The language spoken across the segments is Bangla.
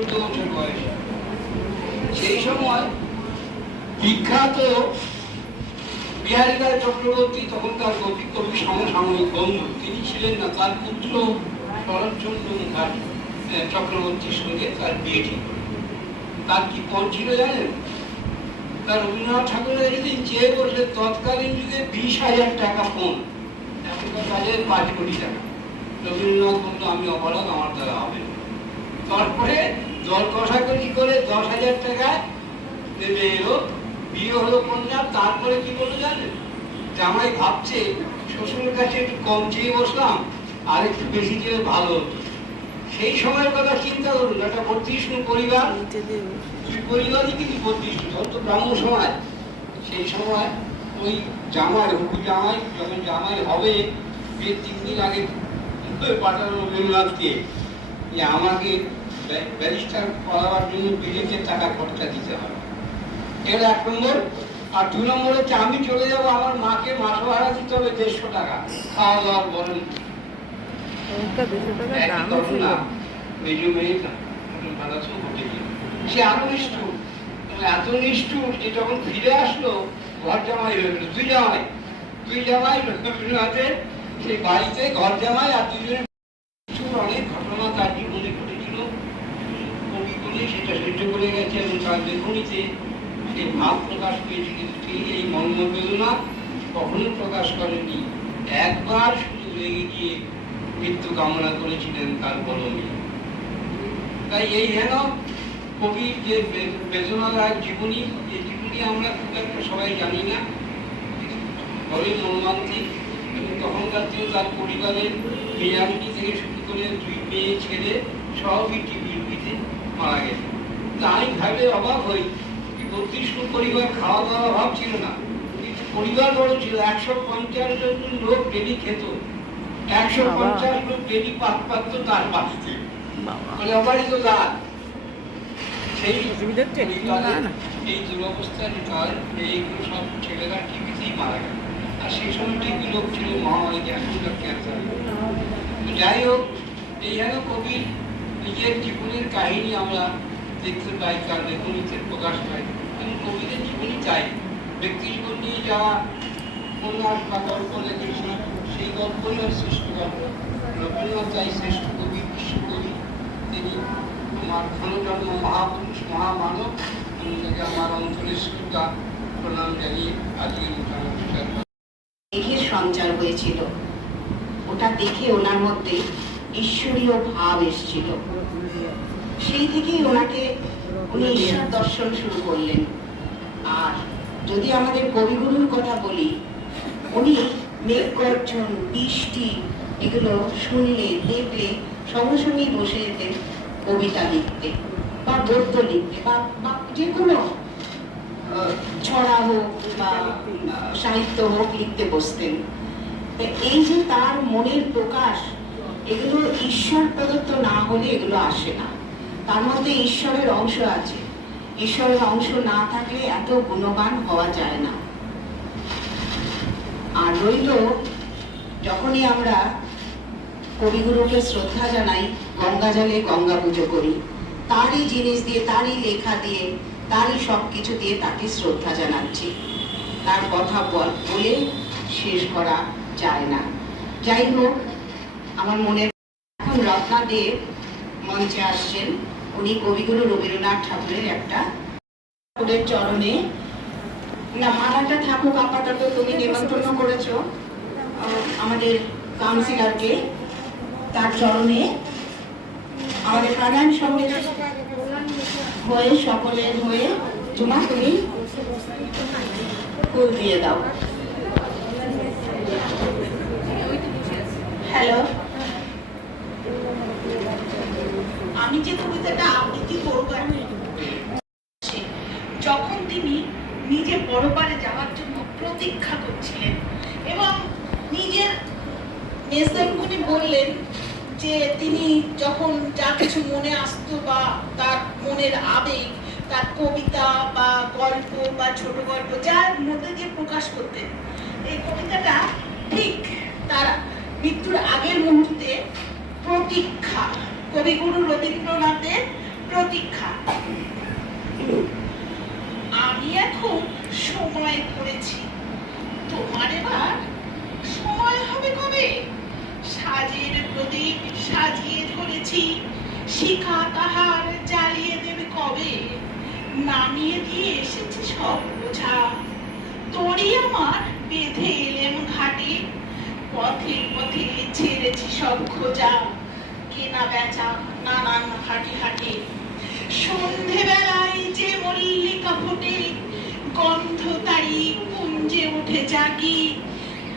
14 বছর বয়স। সেই সময় বিখ্যাত বিহারীলাল চক্রবর্তী, তখন তার কবি সমসাময়িক বন্ধু, তিনি ছিলেন না, তার পুত্র শরৎচন্দ্র মুখার্জী চক্রবর্তীর সঙ্গে তার বিয়ে ঠিক। তার কি পণ ছিল জানেন? তার রবীন্দ্রনাথ ঠাকুরের যেদিন চেয়ে বসলে তৎকালীন যুগে 20,000 টাকা পণ, এখনকার বাজে 5 কোটি টাকা। রবীন্দ্রনাথ বললো আমি অপরাধ, আমার দ্বারা হবে না। তারপরে দর কষাকষি করে 10,000 টাকায় নেমে এলো, বিয়ে হলো কন্যা। তারপরে কি বললো জানেন? জামাই ভাবছে শ্বশুরের কাছে একটু কম চেয়ে বসলাম, আর একটু বেশি চেয়ে ভালো হতো। সেই সময়ের কথা চিন্তা করুন, একটা বর্ধিষ্ণু পরিবার, দুই পরিবারই কিন্তু বর্ধিষ্ণু, যত ব্রাহ্মণ সমাজ। সেই সময় ওই জামাই, হবু জামাই, যখন জামাই হবে, বিয়ের 3 দিন আগে পাঠানো রবীন্দ্রনাথকে যে আমাকে ব্যারিস্টার পড়াবার জন্য বিলেতের টাকা খরচা দিতে হবে। এটা 1 নম্বর। আর 2 নম্বর হচ্ছে আমি চলে যাবো, আমার মাকে মাস ভাড়া দিতে হবে 150 টাকা, খাওয়া দাওয়ার বলেন। সে আরো নিষ্ঠুর, এত নিষ্ঠুর যে যখন ফিরে আসলো ঘর জামাই হয়ে গেল। দুই জামাই রবীন্দ্রনাথের সেই বাড়িতে ঘর জামাই, আর দুজনের অনেক ঘটনা তার জীবনে ঘটেছিল। কবি বলে সেটা সহ্য করে গেছে এবং তার লেখনীতে সেই ভাব প্রকাশ পেয়েছে, কিন্তু তিনি এই মর্ম বেদনা কখনো প্রকাশ করেননি। একবার শুধু লেগে গিয়ে মৃত্যু কামনা করেছিলেন তার বড় মেয়ে। তাই এই হেন কবির যে বেদনাদায়ক জীবনী, এই জীবনী আমরা খুব একটা সবাই জানি না, বড়ই মর্মান্তিক। এবং তখনকার দিনে তার পরিবারের মেয়ারিটি থেকে শুরু করে 2 মেয়ে ছেলে সবই টিভিতে মারা গেছে। তাই ভাবে অবাক হই, 32 পরিবার, খাওয়া দাওয়ার অভাব ছিল না, কিন্তু পরিবার বড় ছিল। 150 জন লোক ডেলি খেত, 150 লোক ডেলি পাত্র তার বাঁচতে, মানে অবারিত দাঁত। সেই এই দুরবস্থার কারণ এইগুলো সব ছেলেরা টিভিতেই মারা গেল। আর সেই সময় টিভি লোক ছিল মহামারী, এখনকার ক্যান্সার। যাই হোক, এই যেন কবির নিজের জীবনের কাহিনী আমরা দেখতে পাই, তার লেখনীতে প্রকাশ পাই। এবং কবিদের জীবনী চাই, ব্যক্তি জীবন নিয়ে যাওয়া উপন্যাস বা গল্প লেখেছি, সেই গল্পই আর শ্রেষ্ঠ গল্প। রবীন্দ্রনাথ তাই শ্রেষ্ঠ কবি, বিশ্বকবি। তিনি আমার ক্ষণজন্ম মহাপুরুষ, মহামানব। আমি তাকে আমার অন্তরের শ্রদ্ধা প্রণাম জানিয়ে আজকের মেঘের সঞ্চার হয়েছিল, ওটা দেখে ওনার মধ্যে ঈশ্বরীয় ভাব এসেছিল। সেই থেকেই উনি ঈশ্বর দর্শন শুরু করলেন। আর যদি আমাদের কবিগুরুর কথা বলি, উনি মেঘ গর্জন, বৃষ্টি এগুলো শুনলে দেখলে সঙ্গে সঙ্গেই বসে যেতেন কবিতা লিখতে বা গদ্য লিখতে বা যে কোনো ছড়া হোক বা সাহিত্য হোক লিখতে বসতেন। এই যে তার মনের প্রকাশ, এগুলো ঈশ্বর প্রদত্ত না হলে এগুলো আসে না। তার মধ্যে ঈশ্বরের অংশ আছে, ঈশ্বরের অংশ না থাকলে এত গুণবান হওয়া যায় না। আর রইল, যখনই আমরা কবিগুরুকে শ্রদ্ধা জানাই, গঙ্গা জলে গঙ্গা পুজো করি, তারই জিনিস দিয়ে, তারই লেখা দিয়ে, তারই সবকিছু দিয়ে তাকে শ্রদ্ধা জানাচ্ছি। তার কথা বলে শেষ করা যায় না। যাই হোক, আমার মনে এখন রত্না দেব মঞ্চে আসছেন। উনি কবিগুরু রবীন্দ্রনাথ ঠাকুরের একটা ঠাকুরের চরণে, না মালাটা থাকুক আপাতত, তুমি নিমন্ত্রণ করেছো আমাদের কাউন্সিলরকে, তার চরণে আমাদের প্রাণায়াম সঙ্গে হয়ে সকলের হয়ে জমা তুমি ফুল দিয়ে দাও। হ্যালো, আমি যে কবিতাটা আবৃত্তি করবো, যখন তিনি নিজে পরপারে যাওয়ার জন্য প্রতীক্ষা করছিলেন এবং নিজের মেজদানকুনি বললেন যে তিনি যখন যা কিছু মনে আসতো বা তার মনের আবেগ, তার কবিতা বা গল্প বা ছোট গল্প যার মধ্যে দিয়ে প্রকাশ করতেন, এই কবিতাটা ঠিক তার মৃত্যুর আগের মুহূর্তে প্রতীক্ষা, কবিগুরু রবীন্দ্রনাথের প্রতীক্ষা। আমি এখন সময় করেছি, তোমার এবার সময় হবে কবে? সাজের প্রদীপ সাজিয়ে ধরেছি, শিখা তাহার জ্বালিয়ে দেবে কবে? নামিয়ে দিয়ে এসেছে সব বোঝা, তোরই আমার বেঁধে এলেম ঘাটে। পথে পথে ছেড়েছি সব খোঁজা, কেনা বেচা নানান হাটে হাটে। সন্ধেবেলায় যে মল্লিকা ফোটে, গন্ধ তাই কুঞ্জে উঠে জাগি।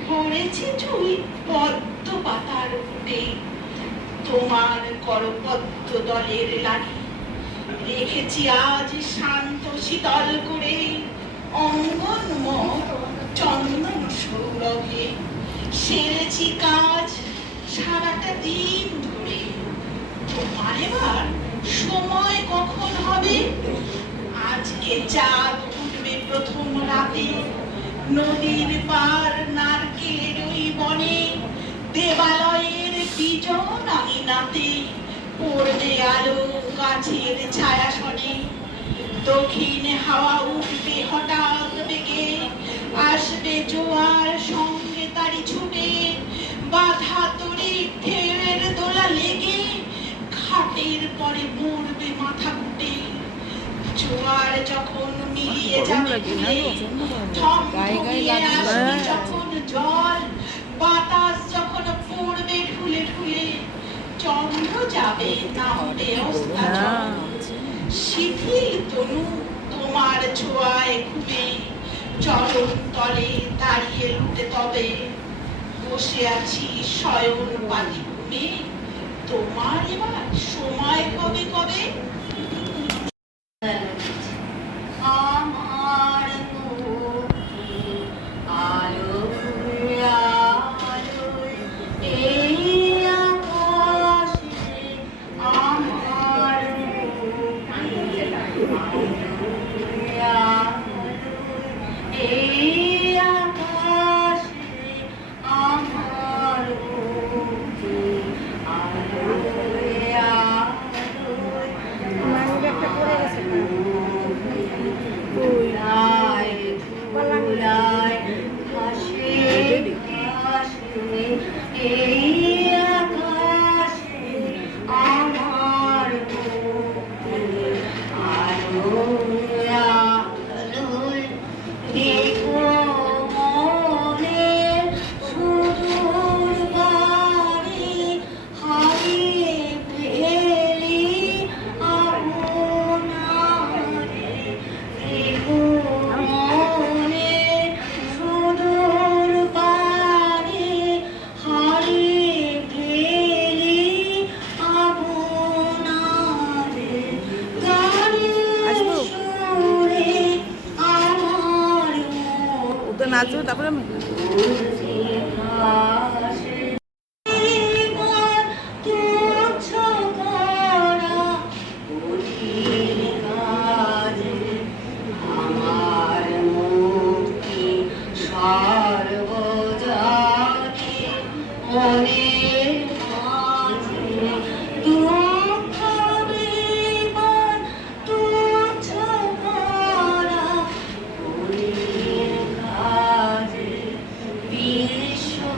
পড়েছে চুই পদ্ম পাতার ফুটে, তোমার করপদ্ম দলের লাগি। রেখেছি আজ শান্ত শীতল করে, অঙ্গন মত চন্দন সৌরভে। সেরেছি কাজ সারাটা দিন ধরে, তোমার এবার সময় কখন হবে? আজকে চাঁদ উঠবে প্রথম রাতে, নদীর পার নারকেলের ওই বনে। দেবালয়ের বিজন আঙিনাতে পড়বে আলো গাছের ছায়াসনে। দক্ষিণ হাওয়া উঠবে হঠাৎ বেগে, আসবে জোয়ার সঙ্গে তারি ছুটে। বাধা তরি ঢেউয়ের দোলা লেগে, খাটের পরে মরবে মাথা ঘুটে। জোয়ার যখন মিলিয়ে যাবে ঘুরে, থমথমিয়ে আসবে যখন জল। বাতাস যখন পড়বে ঢুলে ঢুলে, চন্দ্র যাবে নামবে অস্তাচল। শিথিল তনু তোমার ছোঁয়ায় খুলে, চরণ তলে দাঁড়িয়ে লুটে তবে। বসে আছি শয়ন পাতি ঘুমে, তোমার এবার সময় কবে কবে? আমার মুক্তি আলোয় আলোয় এই আকাশে, আমার মুক্তি আলোয় আলোয় এই আকাশে, আমার মুক্তি আলোয় আলোয়। ধুলায় ধুলায় ভাসে ভাসে এই আকাশে, আমার মুক্তি আলোয় আলোয়। দেখো মনে সুদূর বাড়ি, হারিয়ে ফেলি আপনারে। দেখো মনে সুদূর বাড়ি, হারিয়ে ফেলি আপনারে। গানের সুরে আমার মন নাচো তারপরে আমি আমার মুক্তি সর্বজাতি মনের মাঝে। দুঃখ বিপদ তুচ্ছ করা পুরীর কাজে, বিশ্বধাতার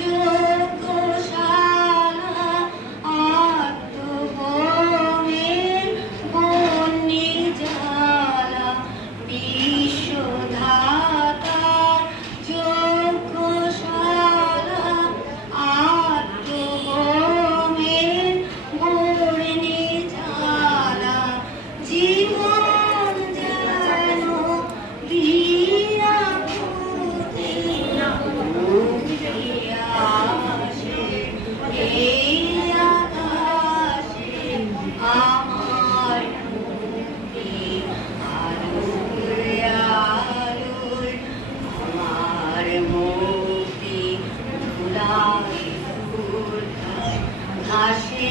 যোগ্যশালা আত্মভূমির বন্যি জ্বালা। বিশ্বধাতার যোগ্যশালা আত্মভূমির বন্যি জ্বালা। জীবন যেন বিয়াকুতি মুক্তি আসে এই আকাশে, আমার মুক্তি আলোয় আলোয়। আমার মুক্তি ধুলায় ধুলায় ভাসে